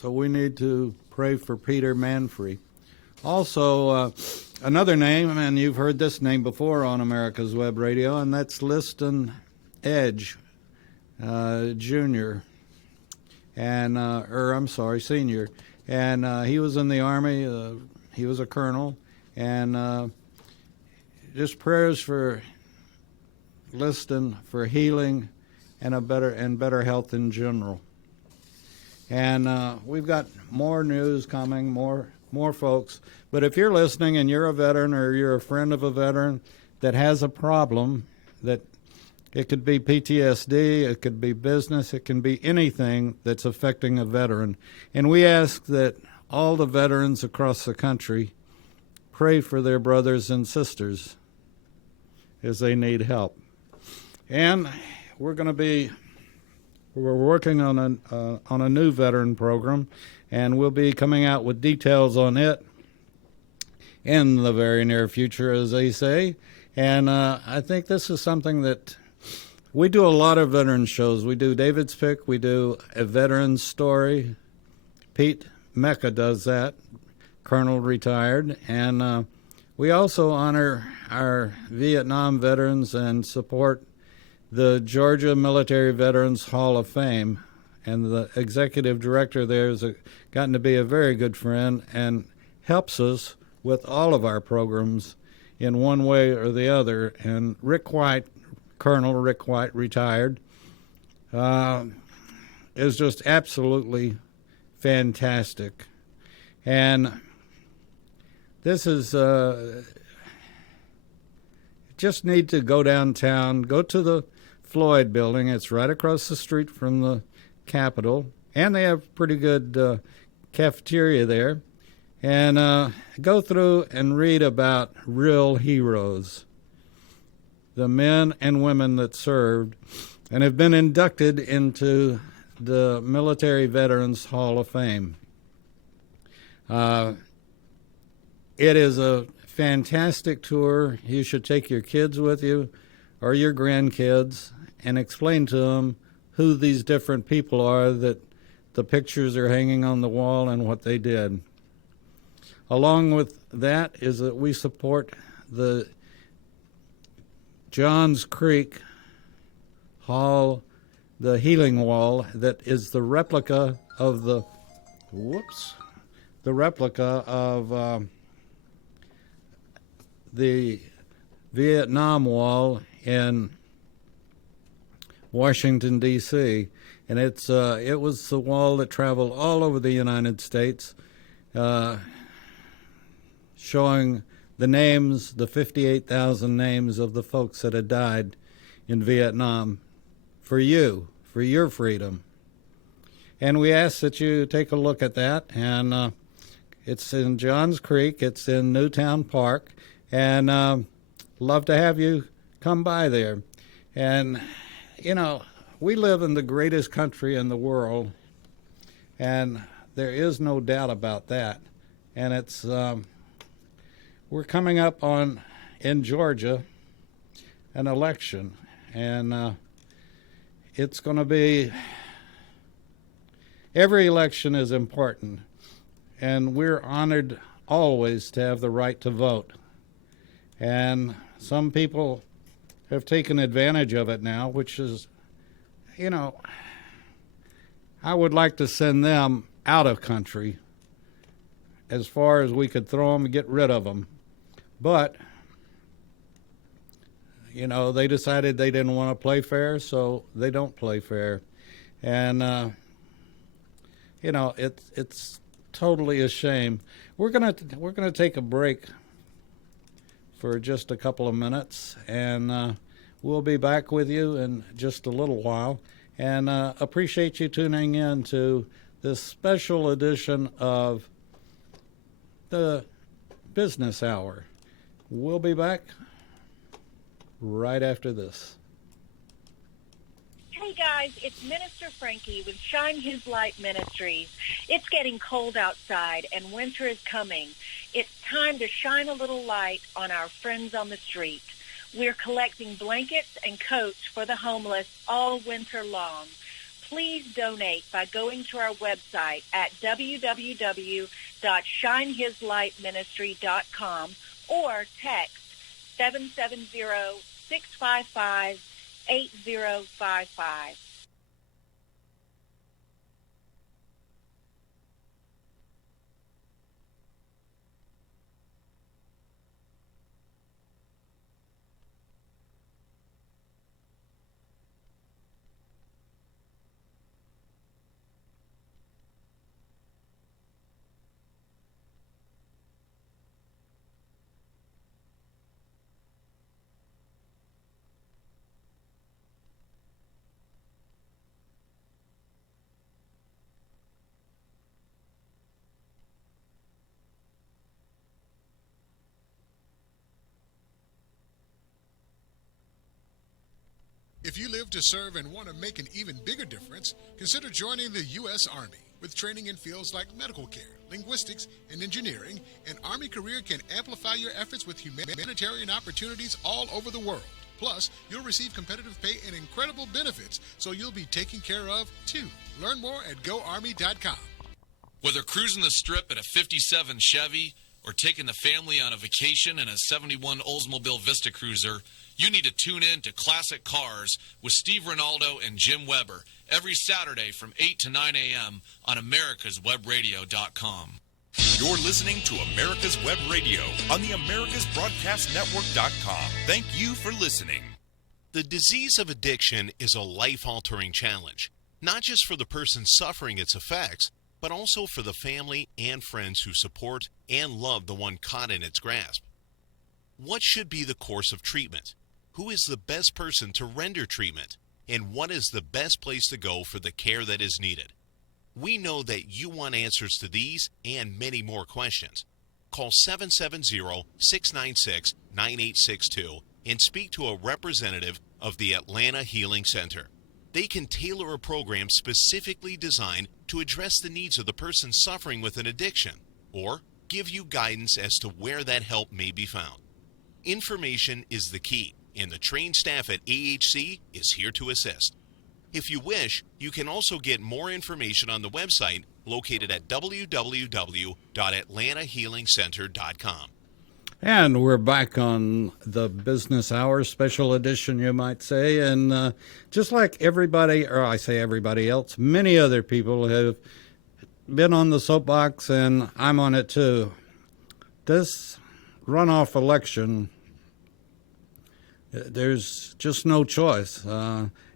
So we need to pray for Peter Manfrey. Also, another name, and you've heard this name before on America's Web Radio, and that's Liston Edge, Jr., and senior. And he was in the Army. He was a colonel, and just prayers for Liston for healing and better health in general. And we've got more news coming, more folks. But if you're listening and you're a veteran or you're a friend of a veteran that has a problem, that it could be PTSD, it could be business, it can be anything that's affecting a veteran. And we ask that all the veterans across the country pray for their brothers and sisters as they need help. And we're working on a new veteran program, and we'll be coming out with details on it in the very near future, as they say. And I think this is something that we do a lot of veteran shows. We do David's Pick. We do a veteran's story. Pete Mecca does that, Colonel retired. And we also honor our Vietnam veterans and support the Georgia Military Veterans Hall of Fame. And the executive director there has gotten to be a very good friend and helps us with all of our programs in one way or the other. And Rick White, Colonel Rick White, retired, is just absolutely fantastic. And this is, just need to go downtown, go to the Floyd building. It's right across the street from the Capitol, and they have pretty good cafeteria there. And go through and read about real heroes, the men and women that served and have been inducted into the Military Veterans Hall of Fame. It is a fantastic tour. You should take your kids with you or your grandkids and explain to them who these different people are that the pictures are hanging on the wall and what they did. Along with that is that we support the Johns Creek Hall, the Healing Wall, that is the replica of the the Vietnam Wall in Washington, D.C., and it was the wall that traveled all over the United States, showing the names, the 58,000 names of the folks that had died in Vietnam for you, for your freedom. And we ask that you take a look at that, and it's in Johns Creek, it's in Newtown Park, and love to have you come by there. And, you know, we live in the greatest country in the world, and there is no doubt about that. And it's we're coming up on, in Georgia, an election, and it's going to be, every election is important, and we're honored always to have the right to vote. And some people have taken advantage of it now, which is, you know, I would like to send them out of country as far as we could throw them and get rid of them. But, you know, they decided they didn't want to play fair, so they don't play fair. And, you know, it's totally a shame. We're gonna take a break for just a couple of minutes, and we'll be back with you in just a little while. And appreciate you tuning in to this special edition of the Business Hour. We'll be back right after this. Hey guys, it's Minister Frankie with Shine His Light Ministries. It's getting cold outside and winter is coming. It's time to shine a little light on our friends on the street. We're collecting blankets and coats for the homeless all winter long. please donate by going to our website at www.shinehislightministry.com or text 770-655-8055. If you live to serve and want to make an even bigger difference, consider joining the U.S. Army. With training in fields like medical care, linguistics, and engineering, an Army career can amplify your efforts with humanitarian opportunities all over the world. Plus, you'll receive competitive pay and incredible benefits, so you'll be taken care of, too. Learn more at GoArmy.com. Whether cruising the strip in a 57 Chevy or taking the family on a vacation in a 71 Oldsmobile Vista Cruiser, you need to tune in to Classic Cars with Steve Ronaldo and Jim Weber every Saturday from 8 to 9 a.m. on americaswebradio.com. You're listening to America's Web Radio on the americasbroadcastnetwork.com. Thank you for listening. The disease of addiction is a life-altering challenge, not just for the person suffering its effects, but also for the family and friends who support and love the one caught in its grasp. What should be the course of treatment? Who is the best person to render treatment? And what is the best place to go for the care that is needed? We know that you want answers to these and many more questions. Call 770-696-9862 and speak to a representative of the Atlanta Healing Center. They can tailor a program specifically designed to address the needs of the person suffering with an addiction, or give you guidance as to where that help may be found. Information is the key, and the trained staff at AHC is here to assist. If you wish, you can also get more information on the website located at www.atlantahealingcenter.com. And we're back on the business hour special edition, you might say. And just like everybody, or I say everybody else, many other people have been on the soapbox, and I'm on it too. This runoff election, there's just no choice.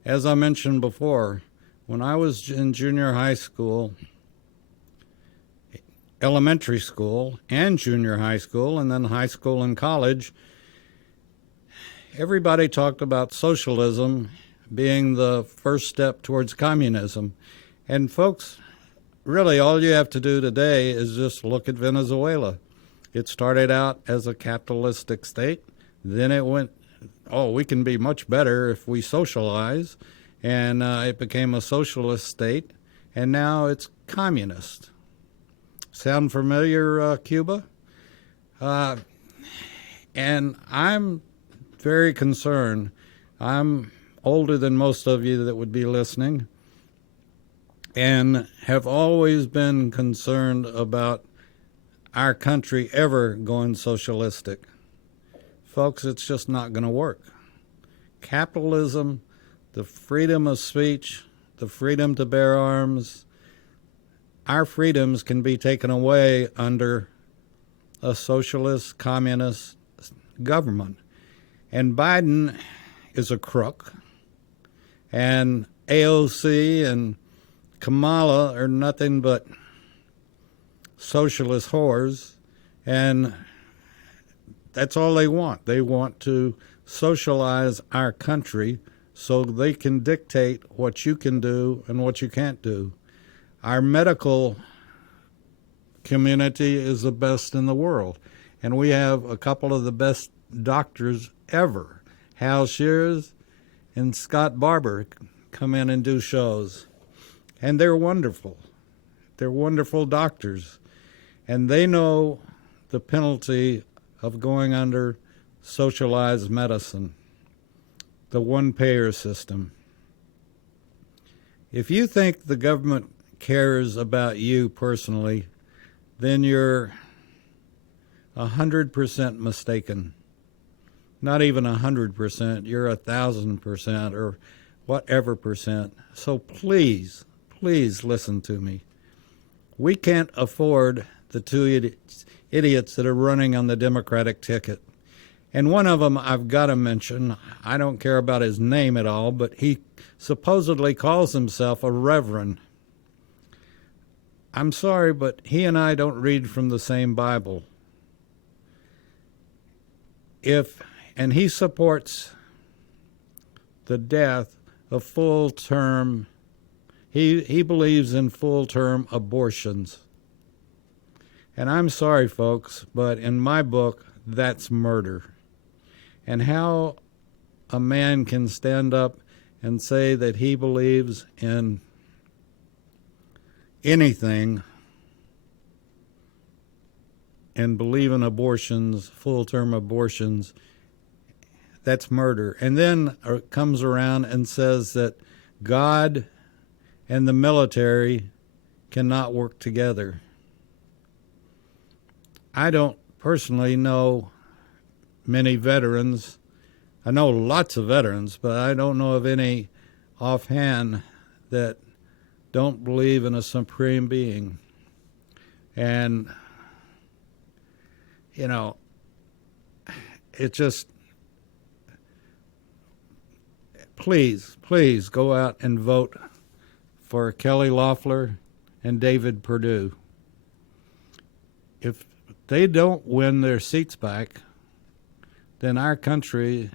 As I mentioned before, when I was in junior high school, elementary school, and junior high school, and then high school and college, everybody talked about socialism being the first step towards communism. And folks, really all you have to do today is just look at Venezuela. It started out as a capitalistic state. Then it went, we can be much better if we socialize. And it became a socialist state. And now it's communist. Sound familiar, Cuba? And I'm very concerned. I'm older than most of you that would be listening, and have always been concerned about our country ever going socialistic. Folks, it's just not going to work. Capitalism, the freedom of speech, the freedom to bear arms, our freedoms can be taken away under a socialist, communist government. And Biden is a crook, and AOC and Kamala are nothing but socialist whores, and that's all they want. They want to socialize our country so they can dictate what you can do and what you can't do. Our medical community is the best in the world, and we have a couple of the best doctors ever. Hal Shears and Scott Barber come in and do shows, and they're wonderful. They're wonderful doctors, and they know the penalty of going under socialized medicine, the one-payer system. If you think the government cares about you personally, then you're 100% mistaken. Not even 100%, you're 1,000% or whatever percent. So please, please listen to me. We can't afford the two idiots that are running on the Democratic ticket. And one of them I've got to mention. I don't care about his name at all, but he supposedly calls himself a reverend. I'm sorry, but he and I don't read from the same Bible. And he supports the death of full-term, he believes in full-term abortions. And I'm sorry, folks, but in my book, that's murder. And how a man can stand up and say that he believes in anything and believe in abortions, full-term abortions, that's murder. And then comes around and says that God and the military cannot work together. I don't personally know many veterans. I know lots of veterans, but I don't know of any offhand that don't believe in a supreme being. And, you know, it just, please go out and vote for Kelly Loeffler and David Perdue. If they don't win their seats back, then our country,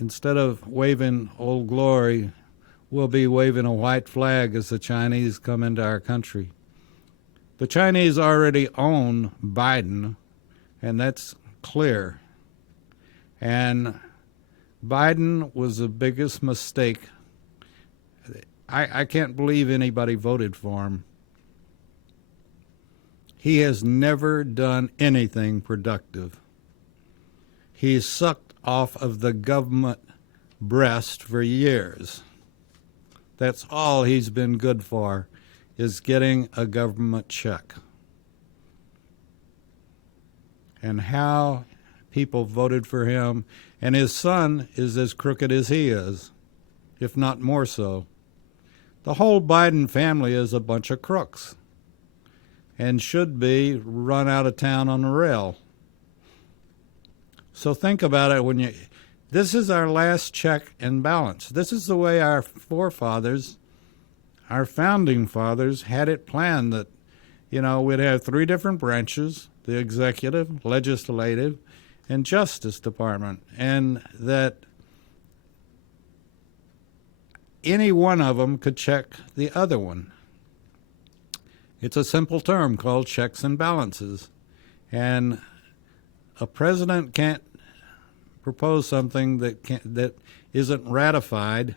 instead of waving Old Glory, will be waving a white flag as the Chinese come into our country. The Chinese already own Biden, and that's clear. And Biden was the biggest mistake. I can't believe anybody voted for him. He has never done anything productive. He's sucked off of the government breast for years. That's all he's been good for, is getting a government check. And how people voted for him, and his son is as crooked as he is, if not more so. The whole Biden family is a bunch of crooks and should be run out of town on a rail. So think about it this is our last check and balance. This is the way our forefathers, our founding fathers, had it planned, that, you know, we'd have three different branches, the executive, legislative, and Justice Department, and that any one of them could check the other one. It's a simple term called checks and balances. And a president can't propose something that isn't ratified.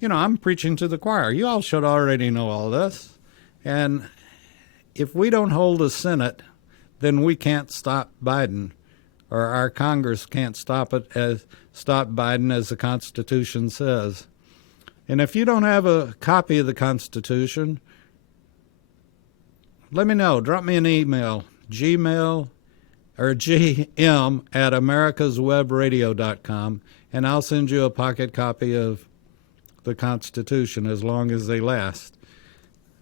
You know, I'm preaching to the choir. You all should already know all this. And if we don't hold a Senate, then we can't stop Biden, or our Congress can't stop Biden, as the Constitution says. And if you don't have a copy of the Constitution, let me know. Drop me an email, gm at americaswebradio.com, and I'll send you a pocket copy of the Constitution as long as they last.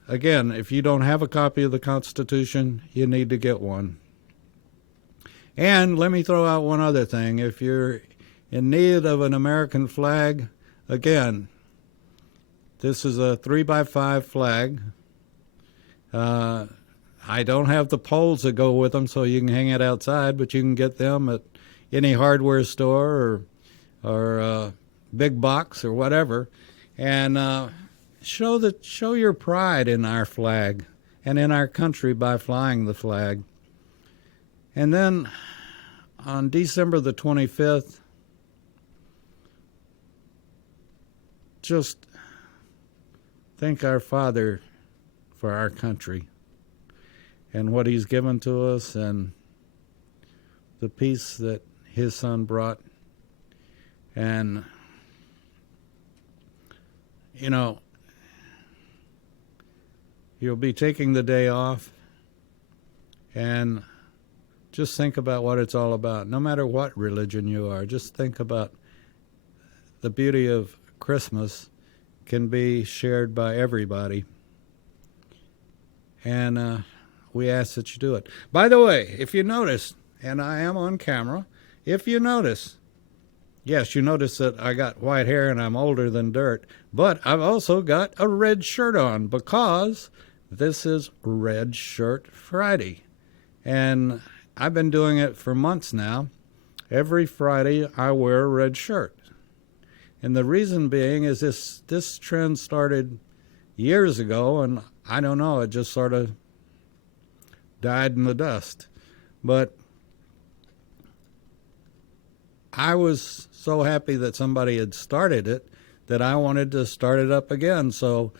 Again, if you don't have a copy of the Constitution, you need to get one. And let me throw out one other thing. If you're in need of an American flag, again, this is a 3x5 flag. I don't have the poles that go with them, so you can hang it outside, but you can get them at any hardware store or big box or whatever, and show your pride in our flag and in our country by flying the flag. And then on December the 25th, just thank our Father for our country and what he's given to us and the peace that his son brought. And, you know, you'll be taking the day off, and just think about what it's all about. No matter what religion you are, just think about the beauty of Christmas can be shared by everybody. And we ask that you do it. By the way, if you notice, and I am on camera, if you notice, yes, you notice that I got white hair and I'm older than dirt, but I've also got a red shirt on because this is Red Shirt Friday. And I've been doing it for months now. Every Friday I wear a red shirt. And the reason being is this trend started years ago, and I don't know, it just sort of died in the dust. But I was so happy that somebody had started it that I wanted to start it up again. So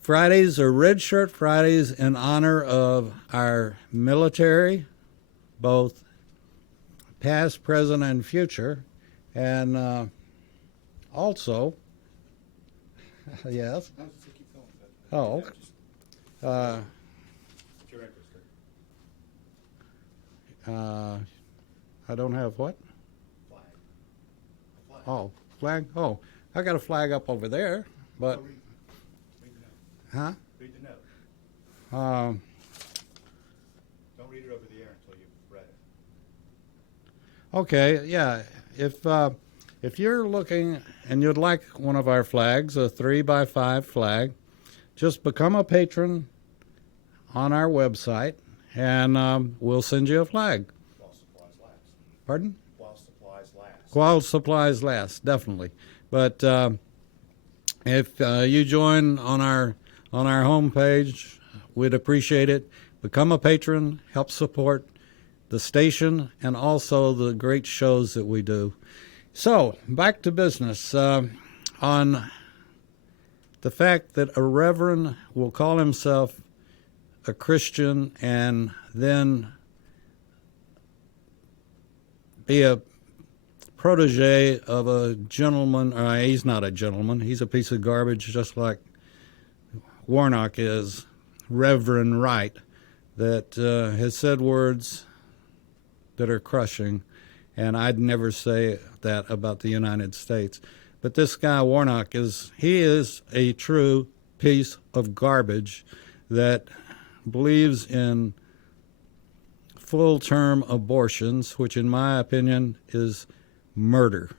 Fridays are Red Shirt Fridays in honor of our military, both past, present, and future. And also, yes. Oh, I don't have what? Oh, flag? Oh, I got a flag up over there, but... Huh? Read the note. Don't read it over the air until you've read it. Okay, yeah. If you're looking and you'd like one of our flags, a 3x5 flag, just become a patron on our website, and we'll send you a flag. While supplies last. Pardon? While supplies last. While supplies last, definitely. But if you join on our homepage, we'd appreciate it. Become a patron, help support the station, and also the great shows that we do. So, back to business. On the fact that a reverend will call himself a Christian and then be a protege of a gentleman. He's not a gentleman. He's a piece of garbage, just like Warnock is, Reverend Wright, that has said words that are crushing, and I'd never say that about the United States. But this guy Warnock is a true piece of garbage that believes in full-term abortions, which in my opinion is murder.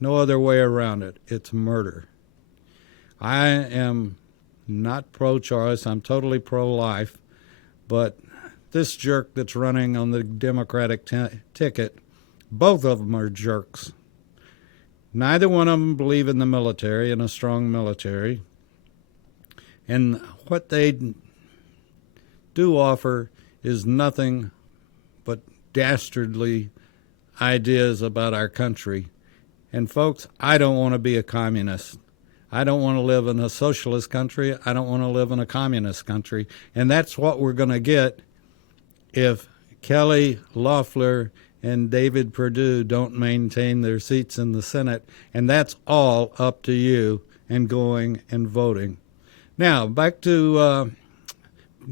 No other way around it. It's murder. I am not pro-choice. I'm totally pro-life. But this jerk that's running on the Democratic ticket, both of them are jerks. Neither one of them believe in the military and a strong military. And what they do offer is nothing but dastardly ideas about our country. And folks, I don't want to be a communist. I don't want to live in a socialist country. I don't want to live in a communist country. And that's what we're going to get if Kelly Loeffler and David Perdue don't maintain their seats in the Senate. And that's all up to you and going and voting. Now, back to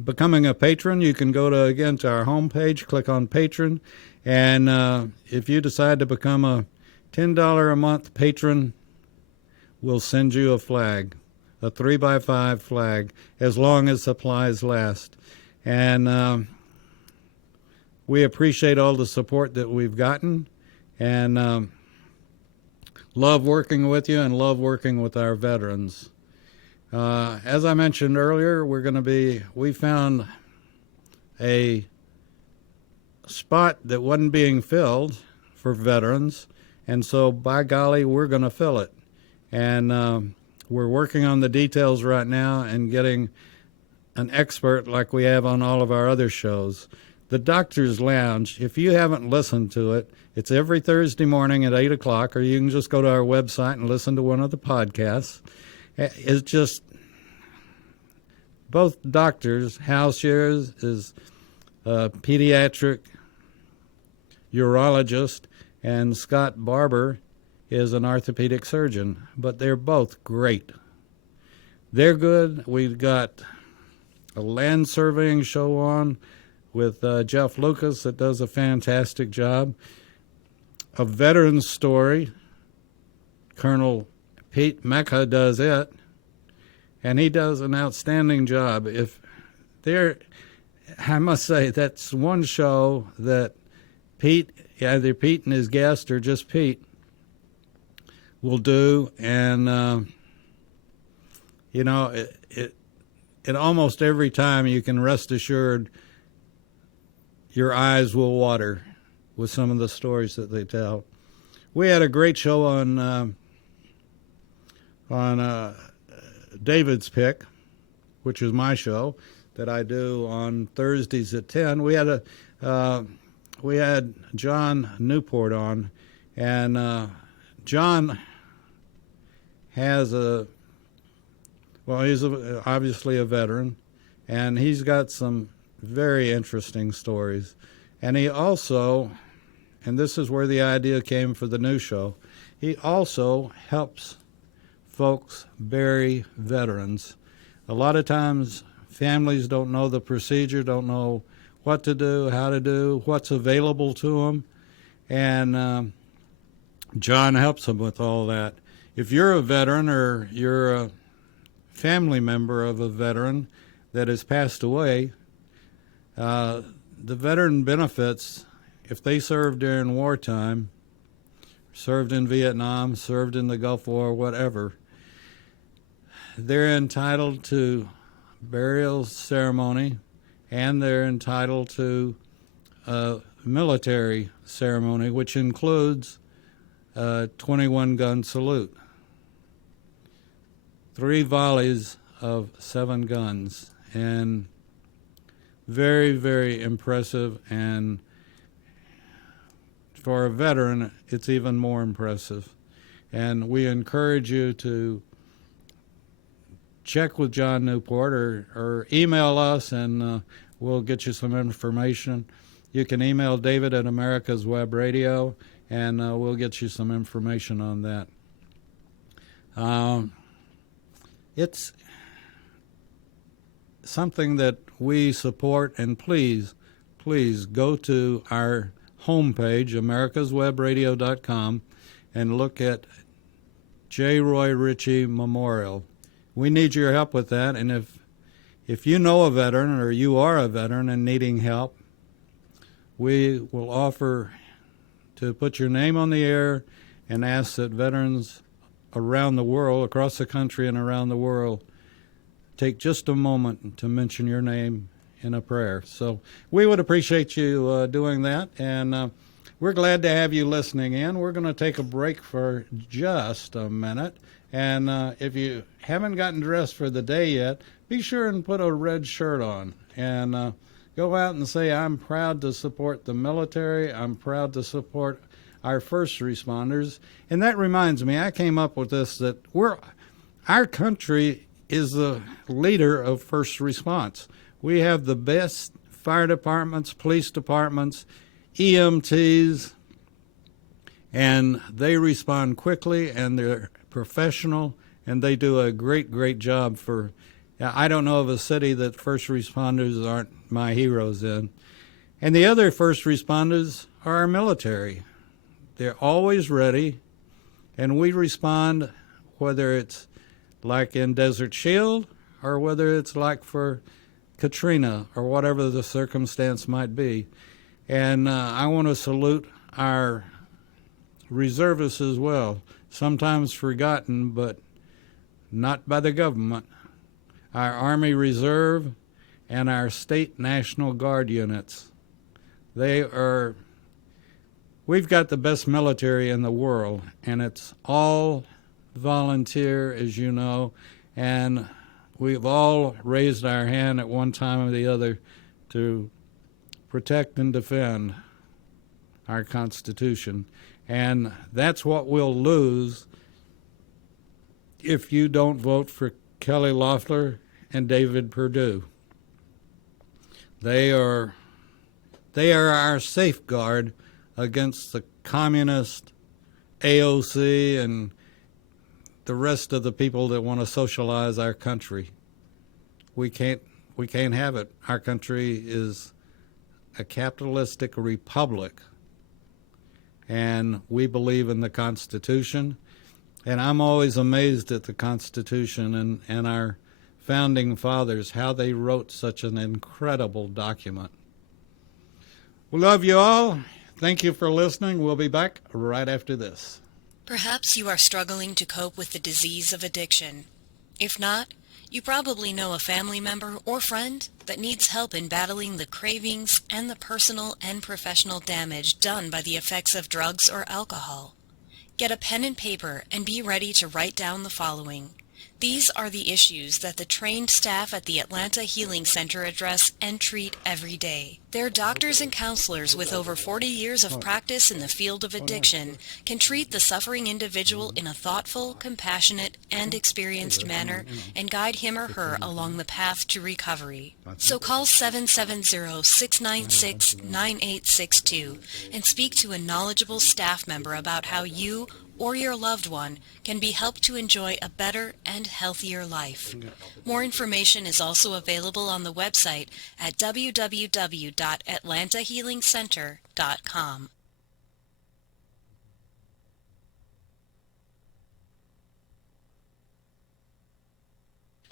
becoming a patron. You can go to our homepage, click on Patron, and if you decide to become a $10 a month patron, we'll send you a flag, a 3x5 flag, as long as supplies last. And we appreciate all the support that we've gotten, and love working with you and love working with our veterans. As I mentioned earlier, we found a spot that wasn't being filled for veterans, and so by golly, we're going to fill it. And we're working on the details right now and getting an expert like we have on all of our other shows. The Doctor's Lounge, if you haven't listened to it, it's every Thursday morning at 8 o'clock, or you can just go to our website and listen to one of the podcasts. It's just both doctors. Hal Shears is a pediatric urologist, and Scott Barber is an orthopedic surgeon. But they're both great They're good. We've got a land surveying show on with Jeff Lucas that does a fantastic job. A veteran's story. Colonel Pete Mecca does it, and he does an outstanding job. If there, I must say, that's one show that Pete, either Pete and his guest or just Pete, will do, and you know, it almost every time you can rest assured your eyes will water with some of the stories that they tell. We had a great show on David's Pick, which is my show that I do on Thursdays at 10. We had John Newport on, and John has he's obviously a veteran, and he's got some very interesting stories. And he also, and this is where the idea came for the new show, he also helps folks bury veterans. A lot of times families don't know the procedure, don't know what to do, how to do, what's available to them, and John helps them with all that. If you're a veteran or you're a family member of a veteran that has passed away, the veteran benefits, if they served during wartime, served in Vietnam, served in the Gulf War, whatever, they're entitled to burial ceremony, and they're entitled to a military ceremony, which includes a 21-gun salute. 3 volleys of 7 guns, and very, very impressive, and for a veteran, it's even more impressive. And we encourage you to check with John Newport or email us, and we'll get you some information. You can email David at America's Web Radio, and we'll get you some information on that. It's something that we support, and please go to our homepage, americaswebradio.com, and look at J. Roy Ritchie Memorial. We need your help with that, and if you know a veteran or you are a veteran and needing help, we will offer to put your name on the air and ask that veterans around the world, across the country and around the world, take just a moment to mention your name in a prayer. So we would appreciate you doing that, and we're glad to have you listening in. We're going to take a break for just a minute, and if you haven't gotten dressed for the day yet, be sure and put a red shirt on and go out and say, I'm proud to support the military, I'm proud to support our first responders. And that reminds me, I came up with this, that our country is the leader of first response. We have the best fire departments, police departments, EMTs, and they respond quickly, and they're professional, and they do a great job for, I don't know of a city that first responders aren't my heroes in. And the other first responders are our military. They're always ready, and we respond, whether it's like in Desert Shield or whether it's like for Katrina or whatever the circumstance might be. And I want to salute our reservists as well, sometimes forgotten, but not by the government. Our Army Reserve and our state National Guard units. We've got the best military in the world, and it's all volunteer, as you know, and we've all raised our hand at one time or the other to protect and defend our Constitution. And that's what we'll lose if you don't vote for Kelly Loeffler and David Perdue. They are our safeguard against the communist AOC and the rest of the people that want to socialize our country. We can't have it. Our country is a capitalistic republic, and we believe in the Constitution. And I'm always amazed at the Constitution and our founding fathers, how they wrote such an incredible document. We love you all. Thank you for listening. We'll be back right after this. Perhaps you are struggling to cope with the disease of addiction. If not, you probably know a family member or friend that needs help in battling the cravings and the personal and professional damage done by the effects of drugs or alcohol. Get a pen and paper and be ready to write down the following. These are the issues that the trained staff at the Atlanta Healing Center address and treat every day. Their doctors and counselors with over 40 years of practice in the field of addiction can treat the suffering individual in a thoughtful, compassionate, and experienced manner and guide him or her along the path to recovery. So call 770-696-9862 and speak to a knowledgeable staff member about how you or your loved one can be helped to enjoy a better and healthier life. More information is also available on the website at www.atlantahealingcenter.com.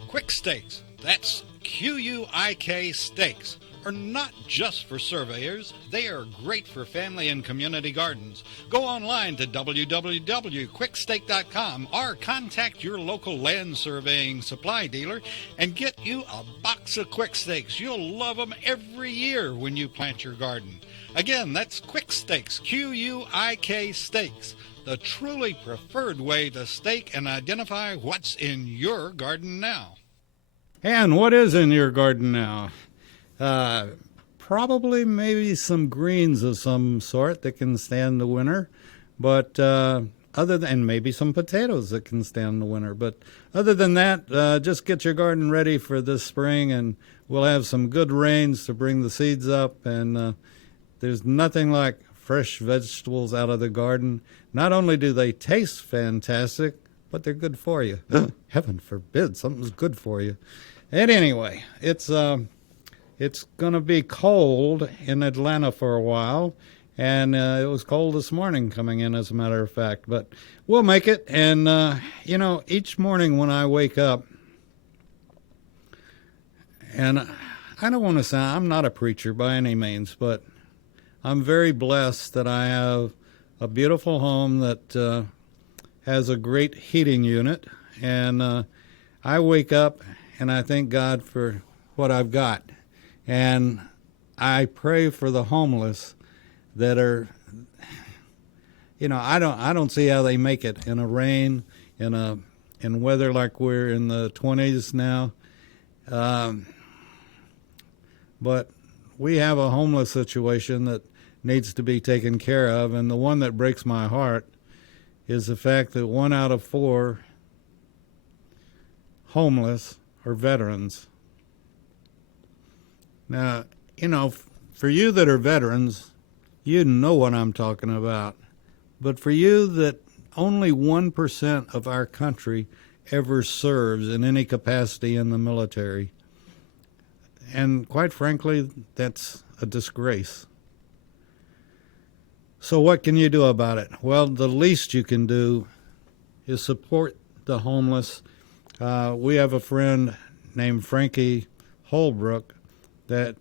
Quick Stakes, that's Q-U-I-K Stakes, are not just for surveyors. They are great for family and community gardens. Go online to www.quickstake.com or contact your local land surveying supply dealer and get you a box of Quick Stakes. You'll love them every year when you plant your garden. Again, that's Quick Stakes, Q-U-I-K Stakes, the truly preferred way to stake and identify what's in your garden now. And what is in your garden now? Probably maybe some greens of some sort that can stand the winter, but and maybe some potatoes that can stand the winter. But other than that, just get your garden ready for this spring, and we'll have some good rains to bring the seeds up. And there's nothing like fresh vegetables out of the garden. Not only do they taste fantastic, but they're good for you. Heaven forbid something's good for you. And anyway, it's going to be cold in Atlanta for a while, and it was cold this morning coming in, as a matter of fact. But we'll make it, and, each morning when I wake up, and I don't want to say, I'm not a preacher by any means, but I'm very blessed that I have a beautiful home that has a great heating unit, and I wake up and I thank God for what I've got. And I pray for the homeless that are, I don't see how they make it in a rain, in weather like we're in the 20s now. But we have a homeless situation that needs to be taken care of, and the one that breaks my heart is the fact that 1 out of 4 homeless are veterans. Now, for you that are veterans, you know what I'm talking about. But for you that only 1% of our country ever serves in any capacity in the military, and quite frankly, that's a disgrace. So what can you do about it? Well, the least you can do is support the homeless. We have a friend named Frankie Holbrook that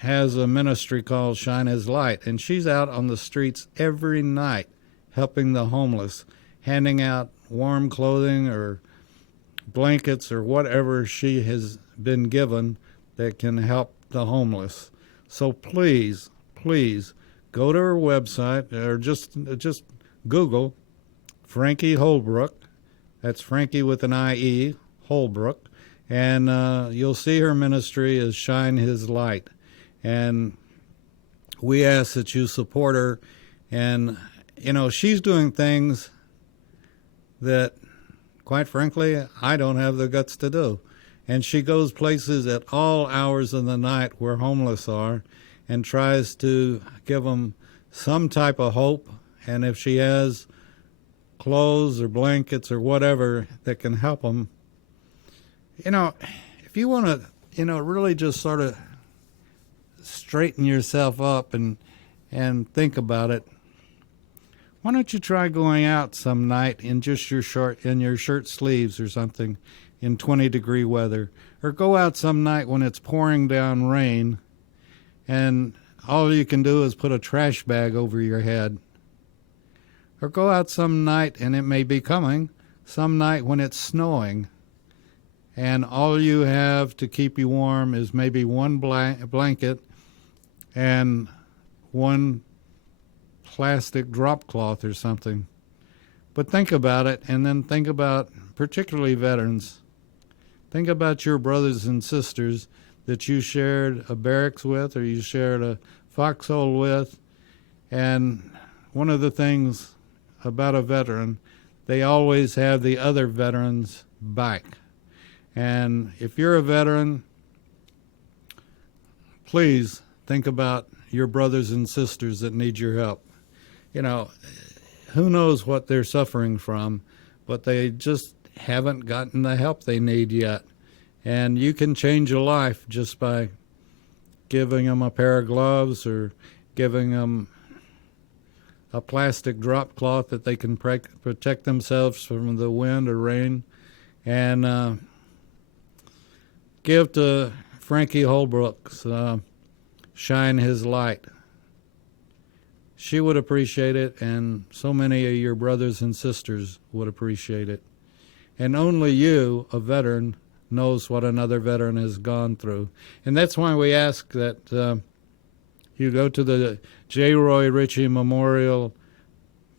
has a ministry called Shine His Light, and she's out on the streets every night helping the homeless, handing out warm clothing or blankets or whatever she has been given that can help the homeless. So please, please go to her website, or just Google Frankie Holbrook. That's Frankie with an I-E, Holbrook. And you'll see her ministry is Shine His Light. And we ask that you support her. And, she's doing things that, quite frankly, I don't have the guts to do. And she goes places at all hours of the night where homeless are and tries to give them some type of hope. And if she has clothes or blankets or whatever that can help them. You know, if you want to, really just sort of straighten yourself up and think about it, why don't you try going out some night in just your shirt sleeves or something in 20-degree weather, or go out some night when it's pouring down rain and all you can do is put a trash bag over your head. Or go out some night, and it may be coming, some night when it's snowing, and all you have to keep you warm is maybe one blanket and one plastic drop cloth or something. But think about it, and then think about particularly veterans. Think about your brothers and sisters that you shared a barracks with or you shared a foxhole with. And one of the things about a veteran, they always have the other veterans' back. And if you're a veteran, please think about your brothers and sisters that need your help. Who knows what they're suffering from, but they just haven't gotten the help they need yet. And you can change a life just by giving them a pair of gloves or giving them a plastic drop cloth that they can protect themselves from the wind or rain. And give to Frankie Holbrook's Shine His Light. She would appreciate it, and so many of your brothers and sisters would appreciate it. And only you, a veteran, knows what another veteran has gone through. And that's why we ask that you go to the J. Roy Ritchie Memorial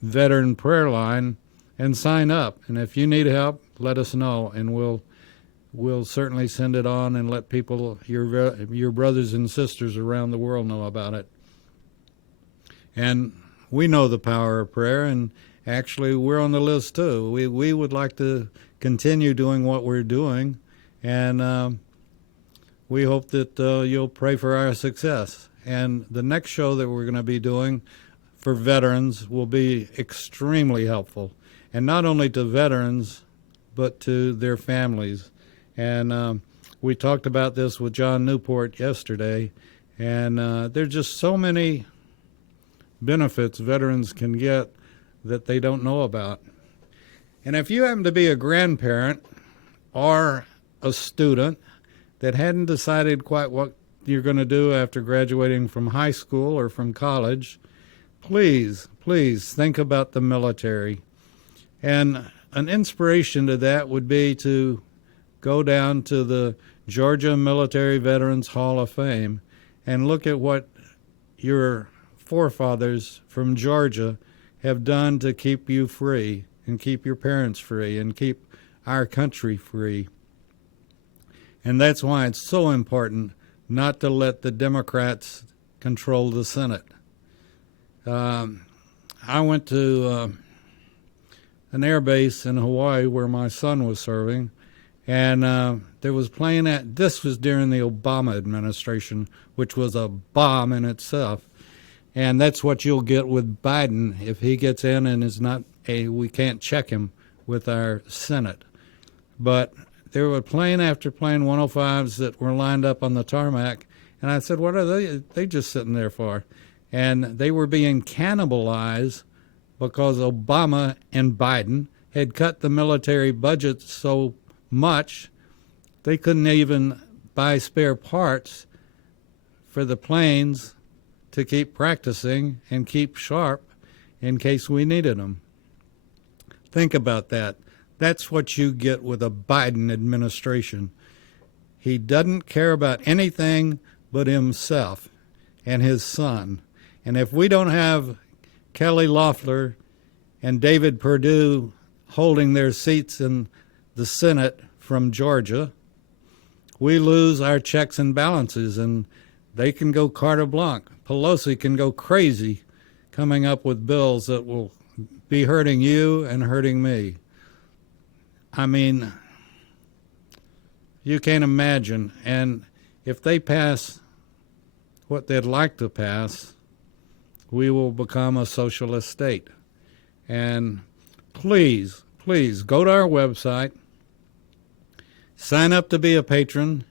Veteran Prayer Line and sign up. And if you need help, let us know, and we'll certainly send it on and let people, your brothers and sisters around the world, know about it. And we know the power of prayer, and actually we're on the list too. We would like to continue doing what we're doing, and we hope that you'll pray for our success. And the next show that we're going to be doing for veterans will be extremely helpful, and not only to veterans, but to their families. And we talked about this with John Newport yesterday, and there's just so many benefits veterans can get that they don't know about. And if you happen to be a grandparent or a student that hadn't decided quite what you're going to do after graduating from high school or from college, please think about the military. And an inspiration to that would be to go down to the Georgia Military Veterans Hall of Fame and look at what your forefathers from Georgia have done to keep you free and keep your parents free and keep our country free. And that's why it's so important not to let the Democrats control the Senate. I went to an air base in Hawaii where my son was serving, and there was this was during the Obama administration, which was a bomb in itself. And that's what you'll get with Biden if he gets in and is not we can't check him with our Senate. But there were plane after plane 105s that were lined up on the tarmac, and I said, what are they just sitting there for? And they were being cannibalized because Obama and Biden had cut the military budget so much they couldn't even buy spare parts for the planes to keep practicing and keep sharp in case we needed them. Think about that. That's what you get with a Biden administration. He doesn't care about anything but himself and his son. And if we don't have Kelly Loeffler and David Perdue holding their seats in the Senate from Georgia, we lose our checks and balances, and they can go carte blanche. Pelosi can go crazy coming up with bills that will be hurting you and hurting me. I mean, you can't imagine. And if they pass what they'd like to pass, we will become a socialist state. And please, please go to our website, sign up to be a patron,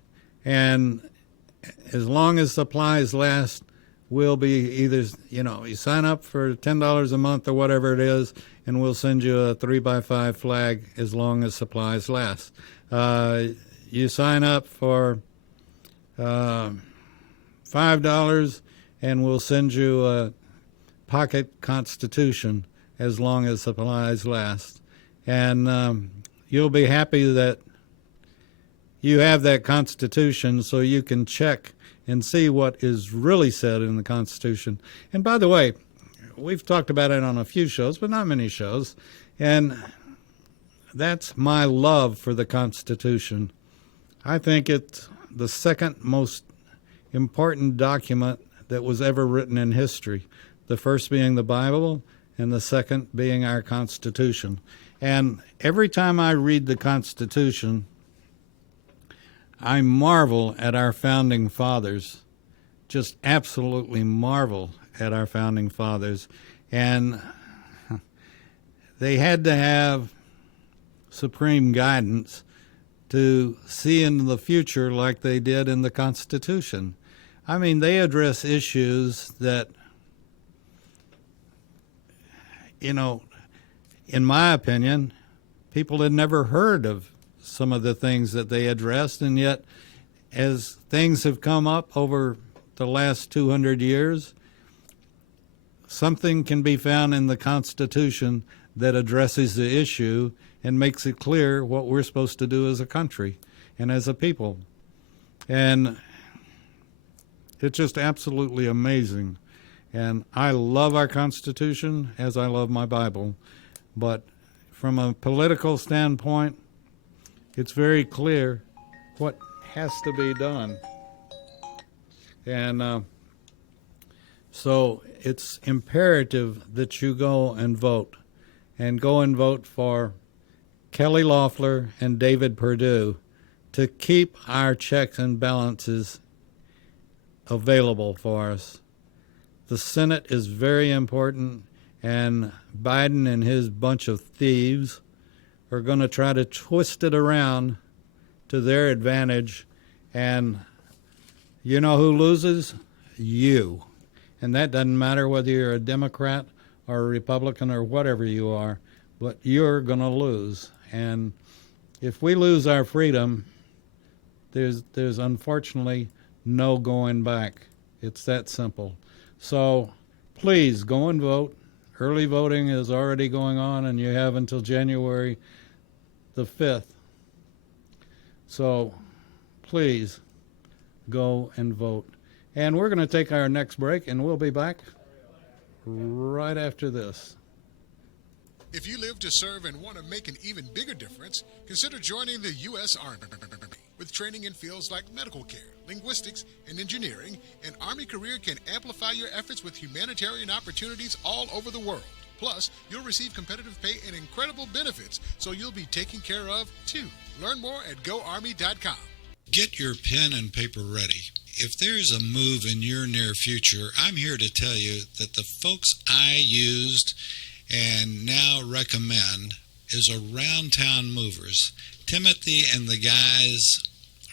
and as long as supplies last, we'll be either, you sign up for $10 a month or whatever it is, and we'll send you a 3x5 flag as long as supplies last. You sign up for $5, and we'll send you a pocket Constitution as long as supplies last. And you'll be happy that you have that Constitution so you can check and see what is really said in the Constitution. And by the way, we've talked about it on a few shows, but not many shows. And that's my love for the Constitution. I think it's the second most important document that was ever written in history. The first being the Bible, and the second being our Constitution. And every time I read the Constitution, I marvel at our founding fathers, just absolutely marvel at our founding fathers. And they had to have supreme guidance to see into the future like they did in the Constitution. I mean, they address issues that, in my opinion, people had never heard of some of the things that they addressed, and yet as things have come up over the last 200 years, something can be found in the Constitution that addresses the issue and makes it clear what we're supposed to do as a country and as a people. And it's just absolutely amazing. And I love our Constitution as I love my Bible. But from a political standpoint, it's very clear what has to be done. And so it's imperative that you go and vote. And go and vote for Kelly Loeffler and David Perdue to keep our checks and balances available for us. The Senate is very important, and Biden and his bunch of thieves are going to try to twist it around to their advantage. And you know who loses? You. And that doesn't matter whether you're a Democrat or a Republican or whatever you are, but you're going to lose. And if we lose our freedom, there's unfortunately no going back. It's that simple. So please go and vote. Early voting is already going on, and you have until January the 5th. So please go and vote. And we're going to take our next break, and we'll be back right after this. If you live to serve and want to make an even bigger difference, consider joining the U.S. Army. With training in fields like medical care, linguistics, and engineering, an Army career can amplify your efforts with humanitarian opportunities all over the world. Plus, you'll receive competitive pay and incredible benefits, so you'll be taken care of, too. Learn more at GoArmy.com. Get your pen and paper ready. If there's a move in your near future, I'm here to tell you that the folks I used and now recommend is Around Town Movers. Timothy and the guys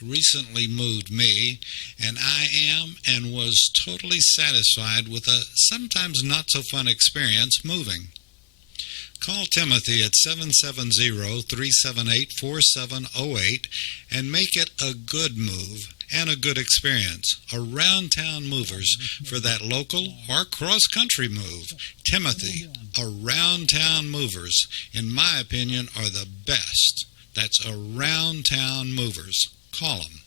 recently moved me, and I am and was totally satisfied with a sometimes not so fun experience moving. Call Timothy at 770-378-4708 and make it a good move and a good experience. Around Town Movers for that local or cross-country move. Timothy, Around Town Movers, in my opinion, are the best. That's Around Town Movers. Call them.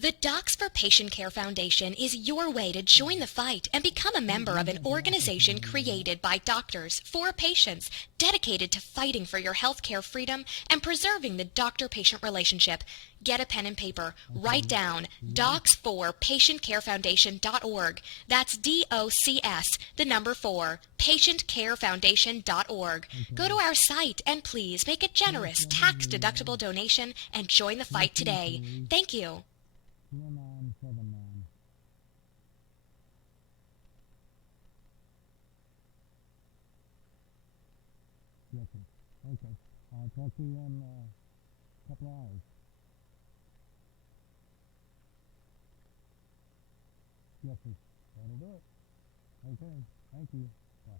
The Docs for Patient Care Foundation is your way to join the fight and become a member of an organization created by doctors for patients, dedicated to fighting for your health care freedom and preserving the doctor-patient relationship. Get a pen and paper. Write down docs4patientcarefoundation.org. That's DOCS, the number 4, patientcarefoundation.org. Go to our site and please make a generous, tax-deductible donation and join the fight today. Thank you. Okay. I'll talk to you in a couple of hours. Yes, sir. That'll do it. Okay. Thank you. Bye.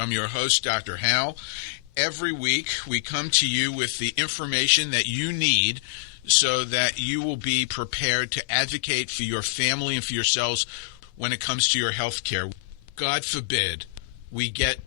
I'm your host, Dr. Hal. Every week we come to you with the information that you need so that you will be prepared to advocate for your family and for yourselves when it comes to your health care. God forbid we get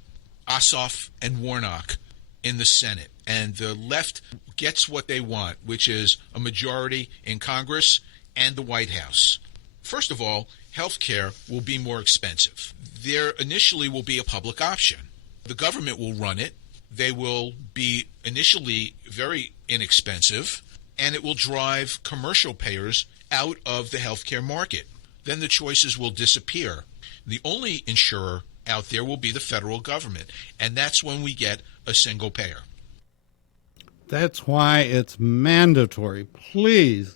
Ossoff and Warnock in the Senate and the left gets what they want, which is a majority in Congress and the White House. First of all, health care will be more expensive. There initially will be a public option. The government will run it. They will be initially very inexpensive, and it will drive commercial payers out of the healthcare market. Then the choices will disappear. The only insurer out there will be the federal government, and that's when we get a single payer. That's why it's mandatory. Please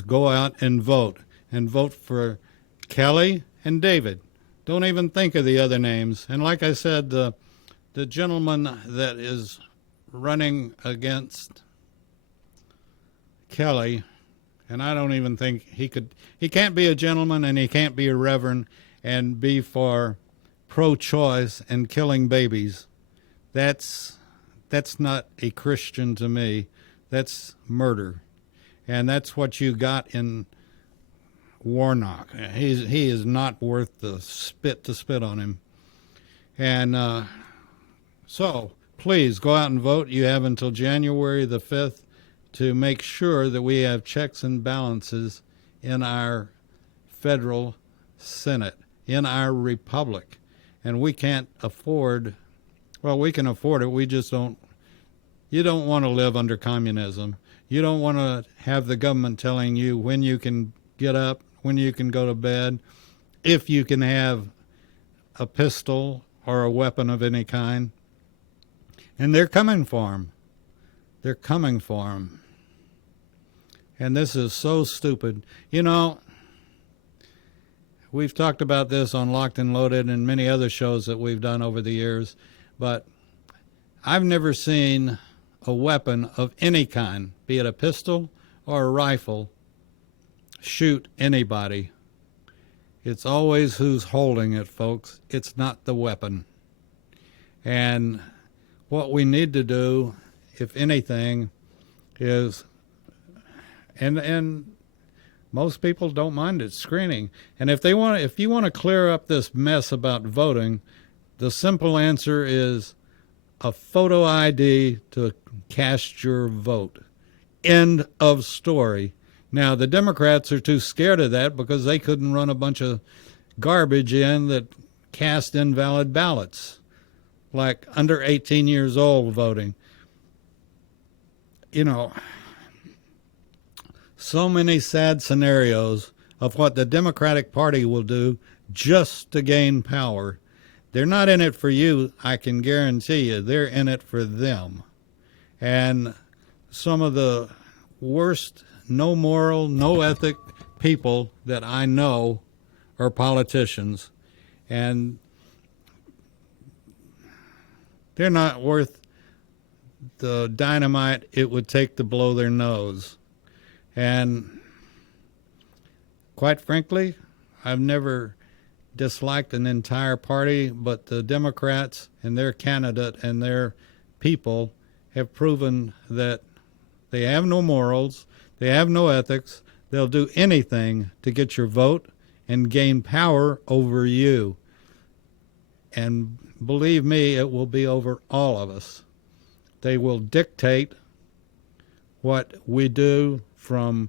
go out and vote for Kelly and David. Don't even think of the other names. And like I said, the gentleman that is running against Kelly, and I don't even think he can't be a gentleman and he can't be a reverend and be for pro-choice and killing babies. That's not a Christian to me. That's murder. And that's what you got in Warnock. He is not worth the spit to spit on him. And so please go out and vote. You have until January the 5th to make sure that we have checks and balances in our federal Senate, in our republic. And we can't afford, well, we can afford it. We just don't. You don't want to live under communism. You don't want to have the government telling you when you can get up, when you can go to bed, if you can have a pistol or a weapon of any kind. And they're coming for them. They're coming for them. And this is so stupid. You know, we've talked about this on Locked and Loaded and many other shows that we've done over the years, but I've never seen a weapon of any kind, be it a pistol or a rifle, shoot anybody. It's always who's holding it, folks. It's not the weapon. And what we need to do, if anything, is, and most people don't mind it, screening. And if you want to clear up this mess about voting, the simple answer is a photo ID to cast your vote. End of story. Now, the Democrats are too scared of that because they couldn't run a bunch of garbage in that cast invalid ballots, like under 18 years old voting. You know, so many sad scenarios of what the Democratic Party will do just to gain power. They're not in it for you, I can guarantee you. They're in it for them. And some of the worst, no moral, no ethic people that I know are politicians. And they're not worth the dynamite it would take to blow their nose. And quite frankly, I've never disliked an entire party, but the Democrats and their candidate and their people have proven that they have no morals, they have no ethics, they'll do anything to get your vote and gain power over you. And believe me, it will be over all of us. They will dictate what we do from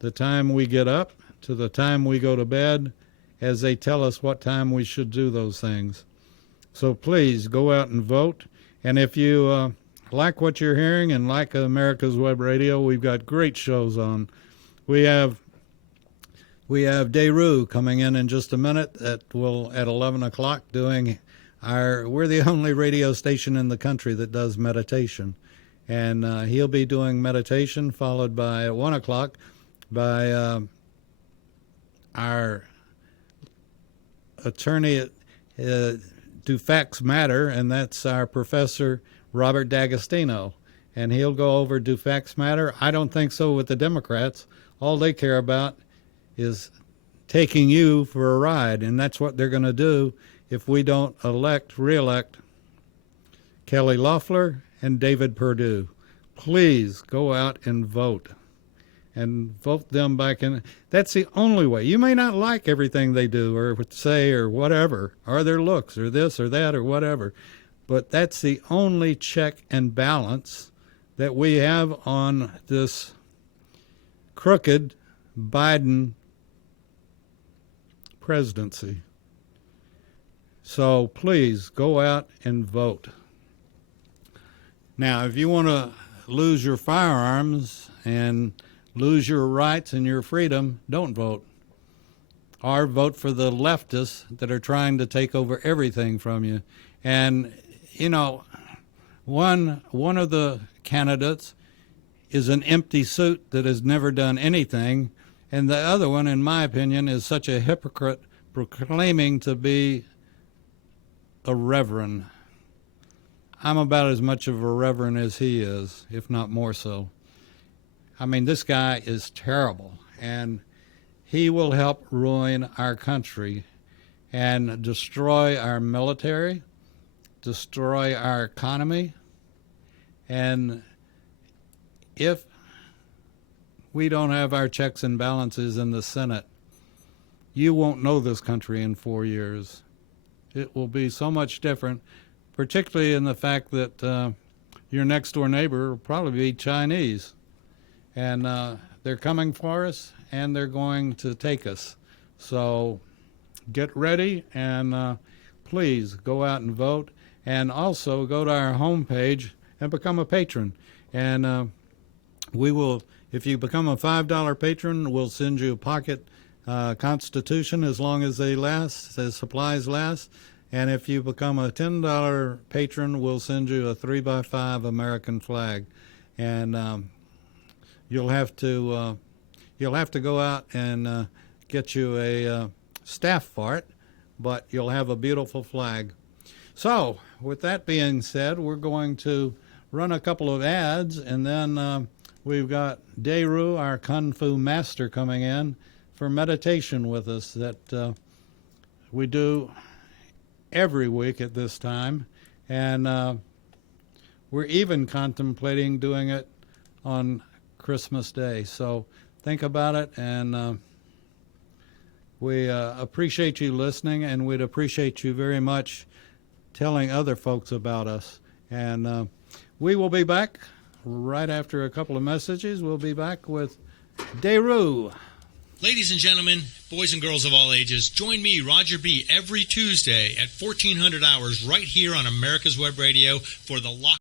the time we get up to the time we go to bed, as they tell us what time we should do those things. So please go out and vote. And if you like what you're hearing and like America's Web Radio, we've got great shows on. We have Daru coming in just a minute at 11 o'clock doing we're the only radio station in the country that does meditation. And he'll be doing meditation, followed by at 1 o'clock by our attorney Do Facts Matter, and that's our Professor Robert D'Agostino. And he'll go over Do Facts Matter. I don't think so with the Democrats. All they care about is taking you for a ride, and that's what they're going to do if we don't reelect Kelly Loeffler and David Perdue. Please go out and vote. And vote them back in. That's the only way. You may not like everything they do or say or whatever, or their looks or this or that or whatever, but that's the only check and balance that we have on this crooked Biden presidency. So please go out and vote. Now, if you want to lose your firearms and lose your rights and your freedom, don't vote. Or vote for the leftists that are trying to take over everything from you. And, you know, one of the candidates is an empty suit that has never done anything, and the other one, in my opinion, is such a hypocrite proclaiming to be a reverend. I'm about as much of a reverend as he is, if not more so. I mean, this guy is terrible, and he will help ruin our country and destroy our military, destroy our economy, and if we don't have our checks and balances in the Senate, you won't know this country in 4 years. It will be so much different, particularly in the fact that your next door neighbor will probably be Chinese. And they're coming for us, and they're going to take us. So get ready, and please go out and vote. And also go to our homepage and become a patron. And we will, if you become a $5 patron, we'll send you a pocket Constitution as long as they last, as supplies last. And if you become a $10 patron, we'll send you a 3x5 American flag. And you'll have to go out and get you a staff for it, but you'll have a beautiful flag. So, with that being said, we're going to run a couple of ads, and then we've got Daru, our Kung Fu master, coming in for meditation with us that we do every week at this time, and we're even contemplating doing it on Christmas Day. So think about it, and we appreciate you listening, and we'd appreciate you very much telling other folks about us. And we will be back right after a couple of messages. We'll be back with Daru. Ladies and gentlemen, boys and girls of all ages, join me, Roger B., every Tuesday at 1400 hours right here on America's Web Radio for the Lock